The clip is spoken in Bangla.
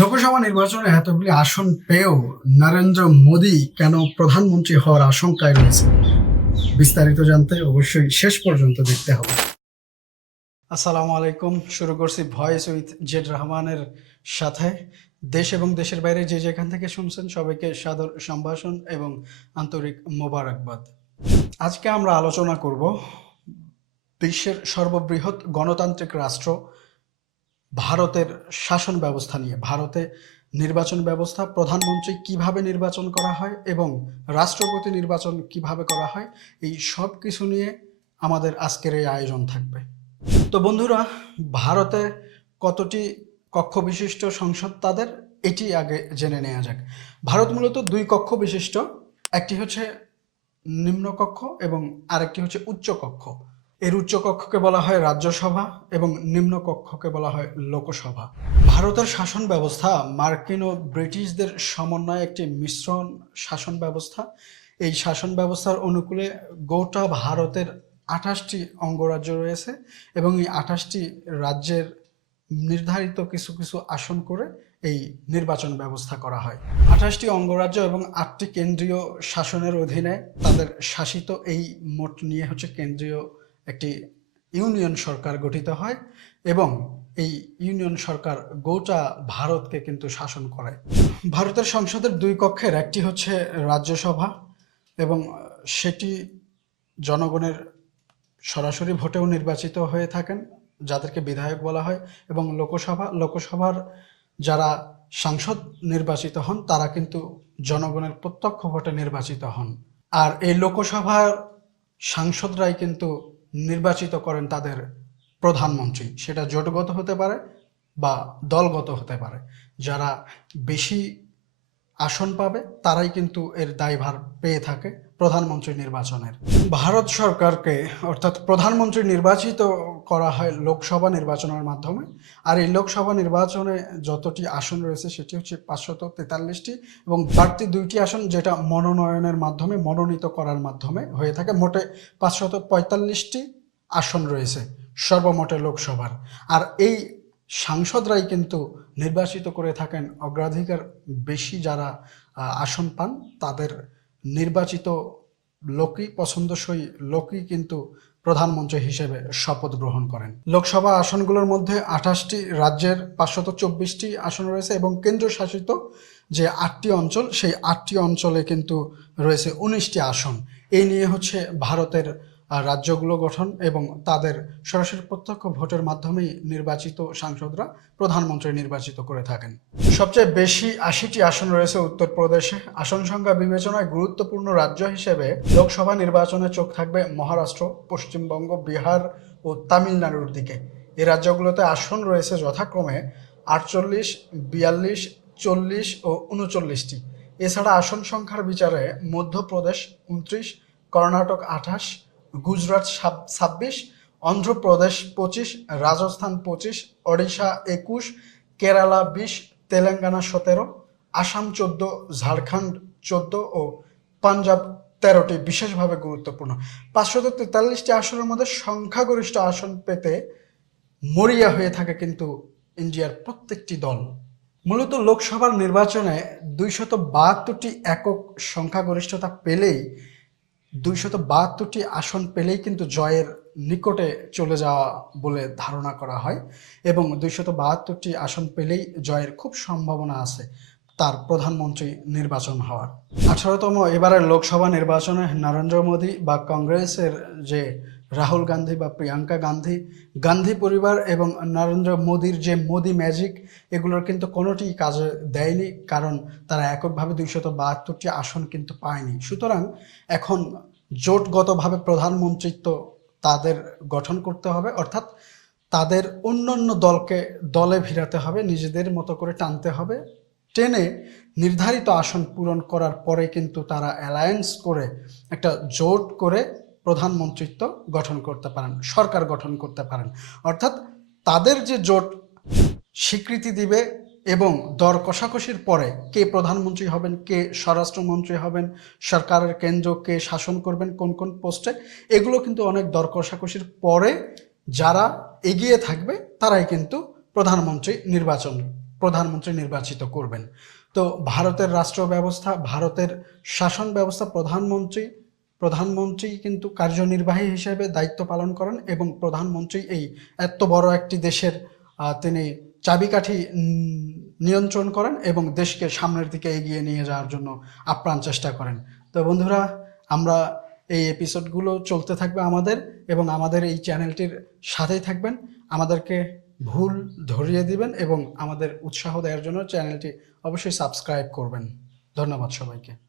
লোকসভা নির্বাচনে এতগুলি আসন পেয়েও নরেন্দ্র মোদী কেন প্রধানমন্ত্রী হওয়ার আশঙ্কায় রয়েছে বিস্তারিত জানতে অবশ্যই শেষ পর্যন্ত দেখতে হবে। আসসালামু আলাইকুম, শুরু করছি ভয়েস উইথ জেড রহমানের সাথে। দেশ এবং দেশের বাইরে যে যেখান থেকে শুনছেন সবাইকে সাদর সম্ভাষণ এবং আন্তরিক মোবারকবাদ। আজকে আমরা আলোচনা করব বিশ্বের সর্ববৃহৎ গণতান্ত্রিক রাষ্ট্র ভারতের শাসন ব্যবস্থা নিয়ে, ভারতে নির্বাচন ব্যবস্থা, প্রধানমন্ত্রী কীভাবে নির্বাচন করা হয় এবং রাষ্ট্রপতি নির্বাচন কীভাবে করা হয়, এই সব কিছু নিয়ে আমাদের আজকের এই আয়োজন থাকবে। তো বন্ধুরা, ভারতে কতটি কক্ষ বিশিষ্ট সংসদ তাদের, এটি আগে জেনে নেওয়া যাক। ভারত মূলত দুই কক্ষ বিশিষ্ট, একটি হচ্ছে নিম্নকক্ষ এবং আরেকটি হচ্ছে উচ্চ কক্ষ এর উচ্চ কক্ষকে বলা হয় রাজ্যসভা এবং নিম্ন কক্ষকে বলা হয় লোকসভা। ভারতের শাসন ব্যবস্থা মার্কিন ও ব্রিটিশদের সমন্বয়ে একটি মিশ্রণ শাসন ব্যবস্থা। এই শাসন ব্যবস্থার অনুকূলে গোটা ভারতের আঠাশটি অঙ্গরাজ্য রয়েছে এবং এই আঠাশটি রাজ্যের নির্ধারিত কিছু কিছু আসন করে এই নির্বাচন ব্যবস্থা করা হয়। আঠাশটি অঙ্গরাজ্য এবং আটটি কেন্দ্রীয় শাসনের অধীনে তাদের শাসিত এই মোট নিয়ে হচ্ছে কেন্দ্রীয় একটি ইউনিয়ন সরকার গঠিত হয় এবং এই ইউনিয়ন সরকার গোটা ভারতকে কিন্তু শাসন করে। ভারতের সংসদের দুই কক্ষের, একটি হচ্ছে রাজ্যসভা এবং সেটি জনগণের সরাসরি ভোটেও নির্বাচিত হয়ে থাকেন, যাদেরকে বিধায়ক বলা হয়, এবং লোকসভা, লোকসভার যারা সাংসদ নির্বাচিত হন, তারা কিন্তু জনগণের প্রত্যক্ষ ভোটে নির্বাচিত হন। আর এই লোকসভার সাংসদরাই কিন্তু নির্বাচিত করেন তাদের প্রধানমন্ত্রী। সেটা জোটগত হতে পারে বা দলগত হতে পারে। যারা বেশি আসন পাবে, তারাই কিন্তু এর দায়ভার পেয়ে থাকে প্রধানমন্ত্রী নির্বাচনের। ভারত সরকারকে অর্থাৎ প্রধানমন্ত্রী নির্বাচিত করা হয় লোকসভা নির্বাচনের মাধ্যমে। আর এই লোকসভা নির্বাচনে যতটি আসন রয়েছে, সেটি হচ্ছে পাঁচশত তেতাল্লিশটি এবং বাড়তি দুইটি আসন যেটা মনোনয়নের মাধ্যমে, মনোনীত করার মাধ্যমে হয়ে থাকে। মোটে পাঁচশত পঁয়তাল্লিশটি আসন রয়েছে সর্বমোটে লোকসভার। আর এই সাংসদরাই কিন্তু নির্বাচিত করে থাকেন অগ্রাধিকার বেশি যারা আসন পান, তাদের নির্বাচিত লোকই পছন্দসই লোকই কিন্তু প্রধানমন্ত্রী হিসেবে শপথ গ্রহণ করেন। লোকসভা আসনগুলোর মধ্যে আঠাশটি রাজ্যের পাঁচশত চব্বিশটি আসন রয়েছে এবং কেন্দ্রশাসিত যে আটটি অঞ্চল, সেই আটটি অঞ্চলে কিন্তু রয়েছে উনিশটি আসন। এই নিয়ে হচ্ছে ভারতের রাজ্যগুলো গঠন এবং তাদের সরাসরি প্রত্যক্ষ ভোটের মাধ্যমেই নির্বাচিত সাংসদরা প্রধানমন্ত্রী নির্বাচিত করে থাকেন। সবচেয়ে বেশি আশিটি আসন রয়েছে উত্তরপ্রদেশে। আসন সংখ্যা বিবেচনায় গুরুত্বপূর্ণ রাজ্য হিসেবে লোকসভা নির্বাচনে চোখ থাকবে মহারাষ্ট্র, পশ্চিমবঙ্গ, বিহার ও তামিলনাড়ুর দিকে। এই রাজ্যগুলোতে আসন রয়েছে যথাক্রমে আটচল্লিশ, বিয়াল্লিশ, চল্লিশ ও উনচল্লিশটি। এছাড়া আসন সংখ্যার বিচারে মধ্যপ্রদেশ উনত্রিশ, কর্ণাটক আঠাশ গুজরাট ছাব্বিশ, অন্ধ্রপ্রদেশ পঁচিশ, রাজস্থান পঁচিশ, ওড়িশা একুশ, কেরালা বিশ, তেলেঙ্গানা সতেরো, আসাম চোদ্দ, ঝাড়খণ্ড চোদ্দ ও পাঞ্জাব তেরোটি বিশেষভাবে গুরুত্বপূর্ণ। পাঁচশত তেতাল্লিশটি আসনের মধ্যে সংখ্যাগরিষ্ঠ আসন পেতে মরিয়া হয়ে থাকে কিন্তু ইন্ডিয়ার প্রত্যেকটি দল। মূলত লোকসভার নির্বাচনে দুইশত বাহাত্তরটি একক সংখ্যাগরিষ্ঠতা পেলেই দুইশত বাহাত্তরটি আসন পেলেই কিন্তু জয়ের নিকটে চলে যাওয়া বলে ধারণা করা হয় এবং দুইশত বাহাত্তরটি আসন পেলেই জয়ের খুব সম্ভাবনা আছে তার প্রধানমন্ত্রী নির্বাচন হওয়ার। আঠারোতম এবারের লোকসভা নির্বাচনে নরেন্দ্র মোদী বা কংগ্রেসের যে রাহুল গান্ধী বা প্রিয়াঙ্কা গান্ধী গান্ধী পরিবার এবং নরেন্দ্র মোদীর যে মোদি ম্যাজিক এগুলোর কিন্তু কোনোটি কাজে দেয়নি, কারণ তারা এককভাবে দুইশত বাহাত্তরটি আসন কিন্তু পায়নি। সুতরাং এখন জোটগতভাবে প্রধানমন্ত্রিত্ব তাদের গঠন করতে হবে, অর্থাৎ তাদের অন্য অন্য দলকে দলে ভিড়াতে হবে, নিজেদের মতো করে টানতে হবে। টেনে নির্ধারিত আসন পূরণ করার পরে কিন্তু তারা অ্যালায়েন্স করে একটা জোট করে প্রধানমন্ত্রিত্ব গঠন করতে পারেন, সরকার গঠন করতে পারেন। অর্থাৎ তাদের যে জোট, স্বীকৃতি দিবে এবং দর কষাকষির পরে কে প্রধানমন্ত্রী হবেন, কে স্বরাষ্ট্রমন্ত্রী হবেন, সরকারের কেন্দ্র কে শাসন করবেন, কোন কোন পোস্টে, এগুলো কিন্তু অনেক দর কষাকষির পরে যারা এগিয়ে থাকবে, তারাই কিন্তু প্রধানমন্ত্রী নির্বাচন, প্রধানমন্ত্রী নির্বাচিত করবেন। তো ভারতের রাষ্ট্র ব্যবস্থা ভারতের শাসন ব্যবস্থা প্রধানমন্ত্রী প্রধানমন্ত্রী কিন্তু কার্যনির্বাহী হিসেবে দায়িত্ব পালন করেন এবং প্রধানমন্ত্রী এই এত বড় একটি দেশের তিনি চাবিকাঠি নিয়ন্ত্রণ করেন এবং দেশকে সামনের দিকে এগিয়ে নিয়ে যাওয়ার জন্য আপ্রাণ চেষ্টা করেন। তো বন্ধুরা, আমরা এই এপিসোডগুলো চলতে থাকবে আমাদের এবং আমাদের এই চ্যানেলটির সাথেই থাকবেন। আমাদেরকে ভুল ধরিয়ে দিবেন এবং আমাদের উৎসাহ দেওয়ার জন্য চ্যানেলটি অবশ্যই সাবস্ক্রাইব করবেন। ধন্যবাদ সবাইকে।